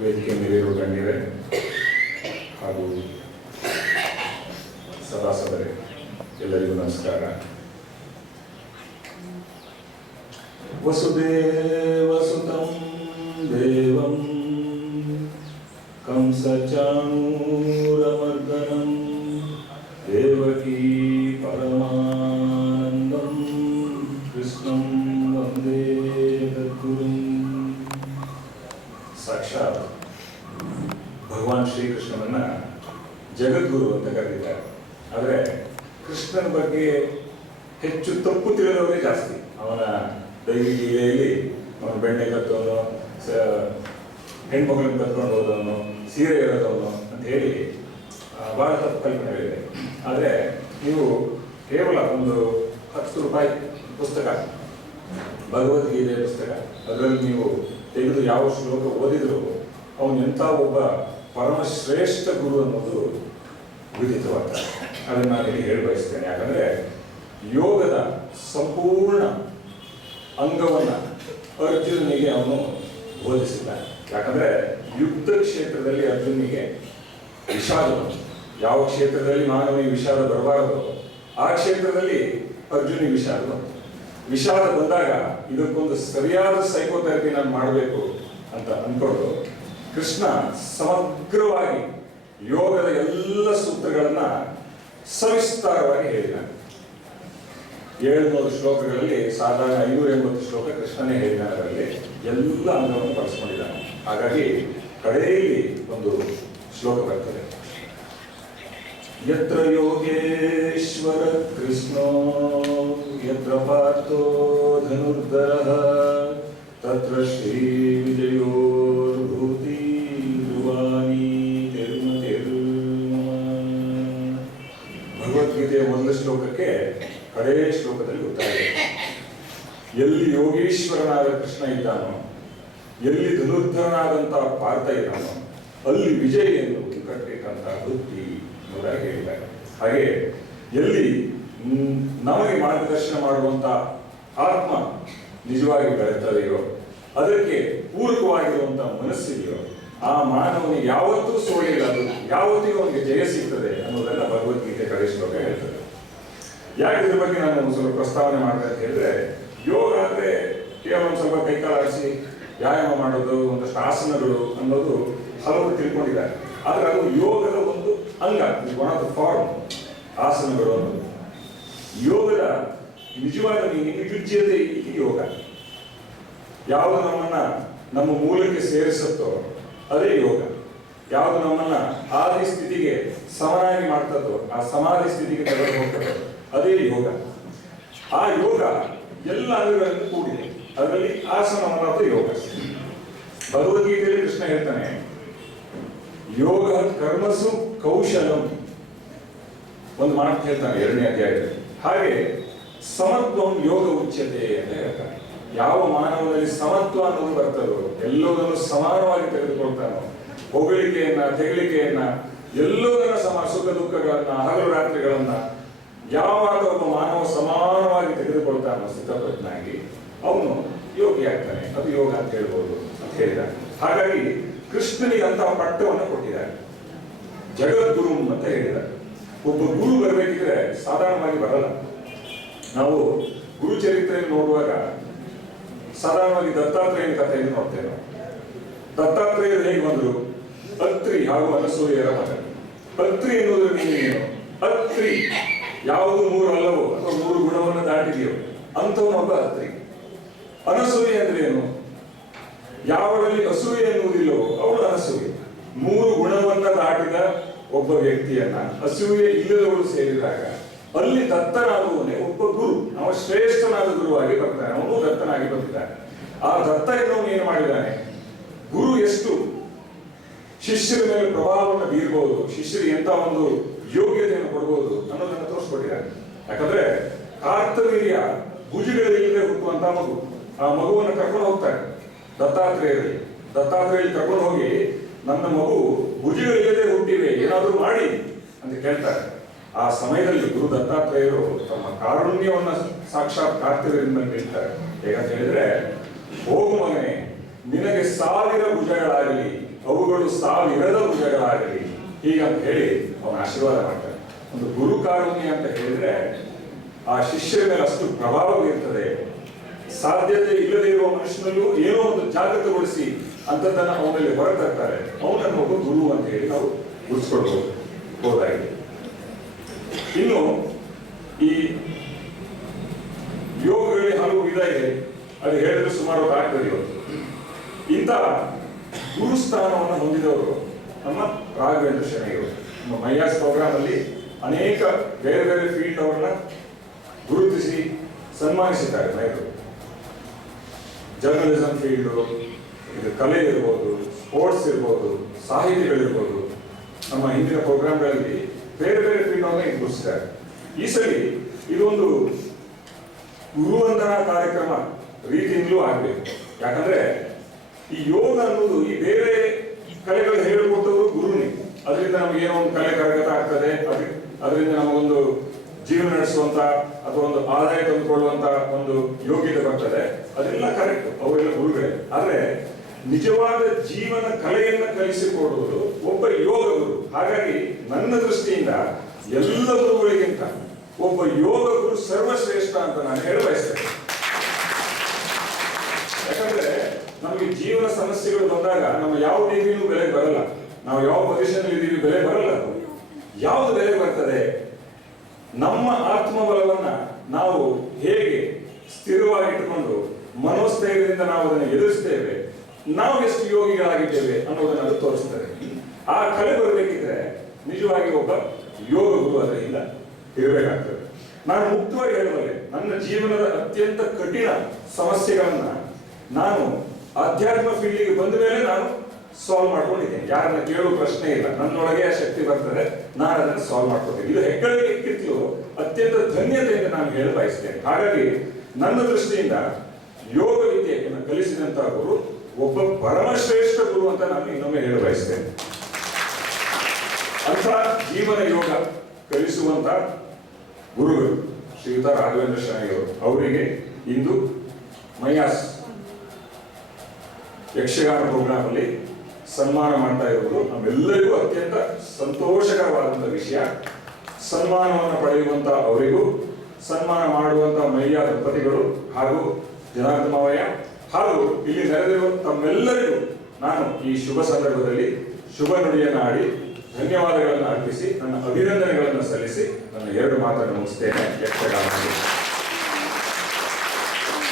ವೇದಿಕೆ ಮೇಲಿರುವ ಗಣ್ಯರೇ ಹಾಗೂ ಸಭಾಸದರೇ, ಎಲ್ಲರಿಗೂ ನಮಸ್ಕಾರ. ವಸುದೇವಸುತಂ ದೇವಂ ಕಂಸಚಾಣೂರಮರ್ದನಂ ದೇವಕೀ ಪರಮಾನಂದಂ ಕೃಷ್ಣಂ ವಂದೇ ಜಗದ್ಗುರುಂ. ಸಾಕ್ಷಾತ್ ಭಗವಾನ್ ಶ್ರೀಕೃಷ್ಣನನ್ನ ಜಗದ್ಗುರು ಅಂತ ಕರೆದಿದ್ದಾರೆ. ಆದರೆ ಕೃಷ್ಣನ ಬಗ್ಗೆ ಹೆಚ್ಚು ತಪ್ಪು ತಿಳಿದವರೇ ಜಾಸ್ತಿ. ಅವನ ದೈವಿಕೀಲೆಯಲ್ಲಿ ಅವನು ಬೆಣ್ಣೆ ಕತ್ತವನು, ಹೆಣ್ಮಗಳನ್ನು ಕತ್ಕೊಂಡು ಹೋದವನು, ಸೀರೆ ಇರೋದವನು ಅಂತ ಹೇಳಿ ಭಾಳ ತಪ್ಪು ಕಲ್ಪನೆಗಳಿದೆ. ಆದರೆ ನೀವು ಕೇವಲ ಒಂದು 10 ರೂಪಾಯಿ ಪುಸ್ತಕ, ಭಗವದ್ಗೀತೆ ಪುಸ್ತಕ, ಅದರಲ್ಲಿ ನೀವು ತೆಗೆದು ಯಾವ ಶ್ಲೋಕ ಓದಿದ್ರು ಅವನು ಎಂಥ ಒಬ್ಬ ಪರಮಶ್ರೇಷ್ಠ ಗುರು ಅನ್ನೋದು ವಿದಿತವಾಗ್ತದೆ. ಅದನ್ನು ನಾನು ಇಲ್ಲಿ ಹೇಳಿ ಬಯಸ್ತೇನೆ. ಯಾಕಂದರೆ ಯೋಗದ ಸಂಪೂರ್ಣ ಅಂಗವನ್ನು ಅರ್ಜುನನಿಗೆ ಅವನು ಬೋಧಿಸಿದ. ಯಾಕಂದರೆ ಯುದ್ಧ ಕ್ಷೇತ್ರದಲ್ಲಿ ಅರ್ಜುನಿಗೆ ವಿಷಾದ ಬಂತು. ಯಾವ ಕ್ಷೇತ್ರದಲ್ಲಿ ಮಾನವನಿಗೆ ವಿಷಾದ ಬರಬಾರದು ಆ ಕ್ಷೇತ್ರದಲ್ಲಿ ಅರ್ಜುನಿಗೆ ವಿಷಾದ ಬಂತು. ವಿಷಾದ ಬಂದಾಗ ಇದಕ್ಕೊಂದು ಸರಿಯಾದ ಸೈಕೋಥೆರಪಿ ನಾನು ಮಾಡಬೇಕು ಅಂತ ಅಂದ್ಕೊಂಡು ಕೃಷ್ಣ ಸಮಗ್ರವಾಗಿ ಯೋಗದ ಎಲ್ಲ ಸೂತ್ರಗಳನ್ನ ಸವಿಸ್ತಾರವಾಗಿ ಹೇಳಿದ್ದಾನೆ. 700 ಶ್ಲೋಕಗಳಲ್ಲಿ ಸಾಧಾರಣ 580 ಶ್ಲೋಕ ಕೃಷ್ಣನೇ ಹೇಳಿದ್ದಾನೆ. ಅದರಲ್ಲಿ ಎಲ್ಲ ಅಂಗವನ್ನು ಬಳಸ್ಕೊಂಡಿದ್ದಾನೆ. ಹಾಗಾಗಿ ಕಡೆಯಲ್ಲಿ ಒಂದು ಶ್ಲೋಕ ಬರ್ತದೆ. ಯತ್ರ ಯೋಗೇಶ್ವರ ಕೃಷ್ಣೋ ಯತ್ರ ಪಾರ್ಥೋ ಧನುರ್ಧರಃ ತತ್ರ ಶ್ರೀ ವಿಜಯೋರ್ಭೂತಿ ಧ್ರುವಾನಿ ಭಗವದ್ಗೀತೆಯ ಮೊದಲ ಶ್ಲೋಕಕ್ಕೆ ಕಡೆಯ ಶ್ಲೋಕದಲ್ಲಿ ಉತ್ತರ ಇದೆ. ಎಲ್ಲಿ ಯೋಗೀಶ್ವರನಾದ ಕೃಷ್ಣ ಇದ್ದಾನೋ, ಎಲ್ಲಿ ಧನುರ್ಧರನಾದಂಥ ಪಾರ್ಥ ಇದ್ದಾನೋ, ಅಲ್ಲಿ ವಿಜಯನ್ನು ಕಟ್ಟಬೇಕಂತ ಬುದ್ಧಿ ಎಂಬುದಾಗಿ ಹೇಳಿದ್ದಾರೆ. ಹಾಗೆ ಎಲ್ಲಿ ನಮಗೆ ಮಾರ್ಗದರ್ಶನ ಮಾಡುವಂಥ ಆತ್ಮ ನಿಜವಾಗಿ ಬೆಳೆತದೆಯೋ, ಅದಕ್ಕೆ ಪೂರಕವಾಗಿರುವಂಥ ಮನಸ್ಸಿದೆಯೋ, ಆ ಮಾನವನಿಗೆ ಯಾವತ್ತೂ ಸೋಲಿಲ್ಲ, ಅದು ಯಾವತ್ತಿಗೂ ಅವನಿಗೆ ಜಯ ಸಿಗ್ತದೆ ಅನ್ನೋದೆಲ್ಲ ಭಗವದ್ಗೀತೆ ಕಡೆ ಶ್ಲೋಕ ಹೇಳ್ತದೆ. ಯಾಕೆ ಇದ್ರ ಬಗ್ಗೆ ನಾನು ಸ್ವಲ್ಪ ಪ್ರಸ್ತಾವನೆ ಮಾಡ್ತಾ ಅಂತ ಹೇಳಿದ್ರೆ, ಯೋಗ ಅಂದರೆ ಕೇವಲ ಒಂದು ಸ್ವಲ್ಪ ಕೈಕಾಲಾಡಿಸಿ ವ್ಯಾಯಾಮ ಮಾಡೋದು, ಒಂದಷ್ಟು ಆಸನಗಳು ಅನ್ನೋದು ಹಲವರು ತಿಳ್ಕೊಂಡಿದ್ದಾರೆ. ಆದರೆ ಅದು ಯೋಗದ ಒಂದು ಅಂಗ, ಒನ್ ಆಫ್ ದ ಫಾರ್ಮ್. ಆಸನಗಳು ಅನ್ನೋದು ಯೋಗದ ನಿಜವಾದ ನಿಜತೆ. ಈ ಯೋಗ ಯಾವುದು ನಮ್ಮನ್ನ ನಮ್ಮ ಮೂಲಕ್ಕೆ ಸೇರಿಸುತ್ತೋ ಅದೇ ಯೋಗ. ಯಾವುದು ನಮ್ಮನ್ನ ಆದಿ ಸ್ಥಿತಿಗೆ ಸಮನಾಗಿ ಮಾಡ್ತದೋ, ಆ ಸಮಾಧಿ ಸ್ಥಿತಿಗೆ ತೆಗೆದು ಹೋಗ್ತದೋ ಅದೇ ಯೋಗ. ಆ ಯೋಗ ಎಲ್ಲ ಅಂಗಗಳನ್ನು ಕೂಡಿದೆ. ಅದರಲ್ಲಿ ಆಸನ ಅನ್ನೋದು ಯೋಗ. ಭಗವದ್ಗೀತೆಯಲ್ಲಿ ಕೃಷ್ಣ ಹೇಳ್ತಾನೆ, ಯೋಗ ಕರ್ಮಸು ಕೌಶಲಂ ಒಂದು ಮಾತು ಹೇಳ್ತಾನೆ 2ನೇ ಅಧ್ಯಾಯದಲ್ಲಿ. ಹಾಗೆ ಸಮತ್ವಂ ಯೋಗ ಉಚ್ಯತೆ ಅಂತ ಹೇಳ್ತಾನೆ. ಯಾವ ಮಾನವನಲ್ಲಿ ಸಮತ್ವ ಅನ್ನೋದು ಬರ್ತದೋ, ಎಲ್ಲದನ್ನು ಸಮಾನವಾಗಿ ತೆಗೆದುಕೊಳ್ತಾನೋ, ಹೊಗಳಿಕೆಯನ್ನ ತೆಗಳಿಕೆಯನ್ನ ಎಲ್ಲದನ್ನ ಸುಖ ದುಃಖಗಳನ್ನ ಹಗಲು ರಾತ್ರಿಗಳನ್ನ ಯಾವಾಗ ಒಬ್ಬ ಮಾನವ ಸಮಾನವಾಗಿ ತೆಗೆದುಕೊಳ್ತಾನೋ ಸಿದ್ಧಪಟ್ಟನಾಗಿ, ಅವನು ಯೋಗಿ ಆಗ್ತಾನೆ. ಅದು ಯೋಗ ಅಂತ ಹೇಳ್ಬೋದು ಅಂತ ಹೇಳಿದ್ದಾರೆ. ಹಾಗಾಗಿ ಕೃಷ್ಣನಿಗೆ ಅಂತಹ ಪಟ್ಟವನ್ನು ಕೊಟ್ಟಿದ್ದಾರೆ, ಜಗದ್ಗುರು ಅಂತ ಹೇಳಿದ್ದಾರೆ. ಒಬ್ಬ ಗುರು ಬರಬೇಕಿದ್ರೆ ಸಾಧಾರಣವಾಗಿ ಬರಲ್ಲ. ನಾವು ಗುರು ಚರಿತ್ರೆಯನ್ನು ನೋಡುವಾಗ ಸಾಧಾರಣವಾಗಿ ದತ್ತಾತ್ರೇಯನ ಕಥೆಯನ್ನು ನೋಡ್ತೇವೆ. ದತ್ತಾತ್ರೇಯರು ಹೇಗೆ ಬಂದರು? ಅತ್ರಿ ಹಾಗೂ ಅನಸೂಯರ ಮಗ. ಅತ್ರಿ ಎನ್ನುವುದರ ನೀವೇನು? ಅತ್ರಿ ಯಾವುದು 3 ಅಲ್ಲವೋ ಅಥವಾ 3 ಗುಣವನ್ನು ದಾಟಿದೆಯೋ ಅಂಥವನೊಬ್ಬ ಅತ್ರಿ. ಅನಸೂಯೆ ಅಂದ್ರೆ ಏನು? ಯಾವಳಲ್ಲಿ ಅಸೂಯೆ ಎನ್ನುವುದಿಲ್ಲವೋ ಅವಳು ಅನಸೂಯೆ. 3 ಗುಣವನ್ನ ದಾಟಿದ ಒಬ್ಬ ವ್ಯಕ್ತಿಯನ್ನ ಅಸೂಯೆ ಇಲ್ಲದವಳು ಸೇರಿದಾಗ ಅಲ್ಲಿ ದತ್ತನಾಗುವನೇ ಒಬ್ಬ ಗುರು. ಅವ ಶ್ರೇಷ್ಠನಾದ ಗುರುವಾಗಿ ಬರ್ತಾನೆ. ಅವನು ದತ್ತನಾಗಿ ಬಂದಿದ್ದಾನೆ. ಆ ದತ್ತ ಎನ್ನುವನು ಏನು ಮಾಡಿದ್ದಾನೆ? ಗುರು ಎಷ್ಟು ಶಿಷ್ಯರ ಮೇಲೆ ಪ್ರಭಾವವನ್ನು ಬೀರಬಹುದು, ಶಿಷ್ಯರಿಗೆ ಎಂತ ಒಂದು ಯೋಗ್ಯತೆಯನ್ನು ಕೊಡಬಹುದು ಅನ್ನೋದನ್ನು ತೋರಿಸ್ಕೊಟ್ಟಿದ್ದಾನೆ. ಯಾಕಂದ್ರೆ ಕಾರ್ತವೀರ್ಯ ಭುಜಗಳಿಲ್ಲದೆ ಹುಟ್ಟುವಂತ ಮಗು. ಆ ಮಗುವನ್ನು ಕರ್ಕೊಂಡು ಹೋಗ್ತಾರೆ ದತ್ತಾತ್ರೇಯರಿಗೆ ಕರ್ಕೊಂಡು ಹೋಗಿ, ನನ್ನ ಮಗು ಭುಜಗಳಿಲ್ಲದೆ ಹುಟ್ಟಿವೆ, ಏನಾದರೂ ಮಾಡಿ ಅಂತ ಕೇಳ್ತಾರೆ. ಆ ಸಮಯದಲ್ಲಿ ಗುರು ದತ್ತಾತ್ರೇಯರು ತಮ್ಮ ಕಾರುಣ್ಯವನ್ನು ಸಾಕ್ಷಾತ್ ಕಾರ್ತಿವೀರ್ಯರಿಂದ ಹೇಳ್ತಾರೆ. ಹೇಗಂತ ಹೇಳಿದ್ರೆ, ಹೋಗು ಮಗನೇ, ನಿನಗೆ 1000 ಭುಜಗಳಾಗಲಿ ಅವುಗಳು ಸಾವಿರದ ಭುಜಗಳಾಗಲಿ, ಹೀಗಂತ ಹೇಳಿ ಅವನ ಆಶೀರ್ವಾದ ಮಾಡ್ತಾನೆ. ಒಂದು ಗುರು ಕಾರುಣ್ಯ ಅಂತ ಹೇಳಿದ್ರೆ ಆ ಶಿಷ್ಯರ ಮೇಲೆ ಅಷ್ಟು ಪ್ರಭಾವ ಬೀರ್ತದೆ. ಸಾಧ್ಯತೆ ಇಲ್ಲದೆ ಇರುವ ಮನುಷ್ಯನಲ್ಲೂ ಏನೋ ಒಂದು ಜಾಗೃತಗೊಳಿಸಿ ಅಂತದನ್ನ ಅವನಲ್ಲಿ ಹೊರತರ್ತಾರೆ. ಅವನನ್ನು ಒಬ್ಬ ಗುರು ಅಂತ ಹೇಳಿ ನಾವು ಗುರುತಿಸ್ಕೊಳ್ಬಹುದಾಗಿದೆ. ಇನ್ನು ಈ ಯೋಗಗಳಲ್ಲಿ ಹಲವು ವಿಧ ಇದೆ, ಅದು ಹೇಳಿದ್ರೆ ಸುಮಾರು ಆಗ್ತದೆ. ಇವತ್ತು ಇಂಥ ಗುರುಸ್ಥಾನವನ್ನು ಹೊಂದಿದವರು ನಮ್ಮ ರಾಘವೇಂದ್ರ ಶೆಣೈಯವರು. ನಮ್ಮ ಮೈಯಾಸ್ ಪ್ರೋಗ್ರಾಮ್ ಅಲ್ಲಿ ಅನೇಕ ಬೇರೆ ಬೇರೆ ಫೀಲ್ಡ್ ಅವರನ್ನ ಗುರುತಿಸಿ ಸನ್ಮಾನಿಸಿದ್ದಾರೆ ನಾಯಕರು. ಜರ್ನಲಿಸಂ ಫೀಲ್ಡು, ಇದು ಕಲೆ ಇರ್ಬೋದು, ಸ್ಪೋರ್ಟ್ಸ್ ಇರ್ಬೋದು, ಸಾಹಿತಿಗಳಿರ್ಬೋದು. ನಮ್ಮ ಹಿಂದಿನ ಪ್ರೋಗ್ರಾಮ್ಗಳಲ್ಲಿ ಬೇರೆ ಬೇರೆ ಫೀಲ್ಡ್ ಅವನ್ನ ಗುರುತಿಸಿದ್ದಾರೆ. ಈ ಸರಿ ಇದೊಂದು ಗುರುವಂದನಾ ಕಾರ್ಯಕ್ರಮ ರೀತಿಯಿಂದಲೂ ಆಗಬೇಕು. ಯಾಕಂದ್ರೆ ಈ ಯೋಗ ಅನ್ನೋದು ಈ ಬೇರೆ ಕಲೆಗಳು ಹೇಳಿಕೊಟ್ಟವರು ಗುರುನೇ. ಅದರಿಂದ ನಮ್ಗೆ ಏನೋ ಒಂದು ಕಲೆ ಕರಗತ ಆಗ್ತದೆ, ಅದರಿಂದ ನಮಗೊಂದು ಜೀವನ ನಡೆಸುವಂತ ಅಥವಾ ಒಂದು ಆದಾಯ ತಂದುಕೊಳ್ಳುವಂತ ಒಂದು ಯೋಗ್ಯತೆ ಬರ್ತದೆ. ಅದೆಲ್ಲ ಕರೆಕ್ಟ್, ಅವೆಲ್ಲ ಗುರುಗಳೇ. ಆದ್ರೆ ನಿಜವಾದ ಜೀವನ ಕಲೆಯನ್ನ ಕಲಿಸಿಕೊಡುವುದು ಒಬ್ಬ ಯೋಗ ಗುರು. ಹಾಗಾಗಿ ನನ್ನ ದೃಷ್ಟಿಯಿಂದ ಎಲ್ಲ ಗುರುಗಳಿಗಿಂತ ಒಬ್ಬ ಯೋಗ ಗುರು ಸರ್ವಶ್ರೇಷ್ಠ ಅಂತ ನಾನು ಹೇಳ ಬಯಸ್ತೇನೆ. ಯಾಕಂದ್ರೆ ನಮಗೆ ಜೀವನ ಸಮಸ್ಯೆಗಳು ಬಂದಾಗ ನಮ್ಮ ಯಾವ ಡಿಗ್ರಿನೂ ಬೆಲೆ ಬರಲ್ಲ, ನಾವು ಯಾವ ಪೊಸಿಷನ್ ಇದ್ದೀವಿ ಬೆಲೆ ಬರಲ್ಲ. ಯಾವುದು ಬೆಲೆ ಬರ್ತದೆ? ನಮ್ಮ ಆತ್ಮಬಲವನ್ನ ನಾವು ಹೇಗೆ ಸ್ಥಿರವಾಗಿಟ್ಟುಕೊಂಡು ಮನೋಸ್ಥೈರ್ಯದಿಂದ ನಾವು ಅದನ್ನು ಎದುರಿಸ್ತೇವೆ, ನಾವು ಎಷ್ಟು ಯೋಗಿಗಳಾಗಿದ್ದೇವೆ ಅನ್ನೋದನ್ನ ಅದು ತೋರಿಸ್ತದೆ. ಆ ಕಲೆ ಬರಬೇಕಿದ್ರೆ ನಿಜವಾಗಿ ಒಬ್ಬ ಯೋಗ ಗುರು ಅದರಿಂದ ಇರಬೇಕಾಗ್ತದೆ. ನಾನು ಮುಕ್ತವಾಗಿ ಹೇಳಬಲ್ಲೆ, ನನ್ನ ಜೀವನದ ಅತ್ಯಂತ ಕಠಿಣ ಸಮಸ್ಯೆಗಳನ್ನ ನಾನು ಅಧ್ಯಾತ್ಮ ಫೀಲ್ಡಿಗೆ ಬಂದ ಮೇಲೆ ನಾನು ಸಾಲ್ವ್ ಮಾಡ್ಕೊಂಡಿದ್ದೇನೆ. ಯಾರನ್ನ ಕೇಳುವ ಪ್ರಶ್ನೆ ಇಲ್ಲ, ನನ್ನೊಳಗೆ ಆ ಶಕ್ತಿ ಬರ್ತದೆ, ನಾನು ಅದನ್ನು ಸಾಲ್ವ್ ಮಾಡ್ಕೊಳ್ತೇನೆ. ಇದು ಹೆಗ್ಗಳಿಕೆಗಿಂತಲೂ ಅತ್ಯಂತ ಧನ್ಯತೆಯಿಂದ ನಾನು ಹೇಳ ಬಯಸ್ತೇನೆ. ಹಾಗಾಗಿ ನನ್ನ ದೃಷ್ಟಿಯಿಂದ ಯೋಗ ವಿದ್ಯೆಯನ್ನು ಕಲಿಸಿದಂತಹ ಗುರು ಒಬ್ಬ ಪರಮಶ್ರೇಷ್ಠ ಗುರು ಅಂತ ನಾನು ಇನ್ನೊಮ್ಮೆ ಹೇಳ ಬಯಸ್ತೇನೆ. ಅಂತ ಜೀವನ ಯೋಗ ಕಲಿಸುವಂತ ಗುರುಗಳು ಶ್ರೀಯುತ ರಾಘವೇಂದ್ರ ಶೆಣೈಯವರು. ಅವರಿಗೆ ಇಂದು ಮೈಯಾಸ್ ಯಕ್ಷಗಾನ ಪ್ರೋಗ್ರಾಮ್ ಅಲ್ಲಿ ಸನ್ಮಾನ ಮಾಡ್ತಾ ಇರುವುದು ನಮ್ಮೆಲ್ಲರಿಗೂ ಅತ್ಯಂತ ಸಂತೋಷಕರವಾದಂತಹ ವಿಷಯ. ಸನ್ಮಾನವನ್ನು ಪಡೆಯುವಂತ ಅವರಿಗೂ, ಸನ್ಮಾನ ಮಾಡುವಂತ ಮೈಯಾ ದಂಪತಿಗಳು ಹಾಗೂ ಜನಾರ್ದನ ಮಾವಯ್ಯ ಹಾಗೂ ಇಲ್ಲಿ ನೆರೆದಿರುವ ತಮ್ಮೆಲ್ಲರಿಗೂ ನಾನು ಈ ಶುಭ ಸಂದರ್ಭದಲ್ಲಿ ಶುಭ ನುಡಿಯನ್ನು ಆಡಿ ಧನ್ಯವಾದಗಳನ್ನು ಅರ್ಪಿಸಿ ನನ್ನ ಅಭಿನಂದನೆಗಳನ್ನು ಸಲ್ಲಿಸಿ ನನ್ನ ಎರಡು ಮಾತನ್ನು ಮುಗಿಸ್ತೇನೆ. ಯಕ್ಷಗಾನ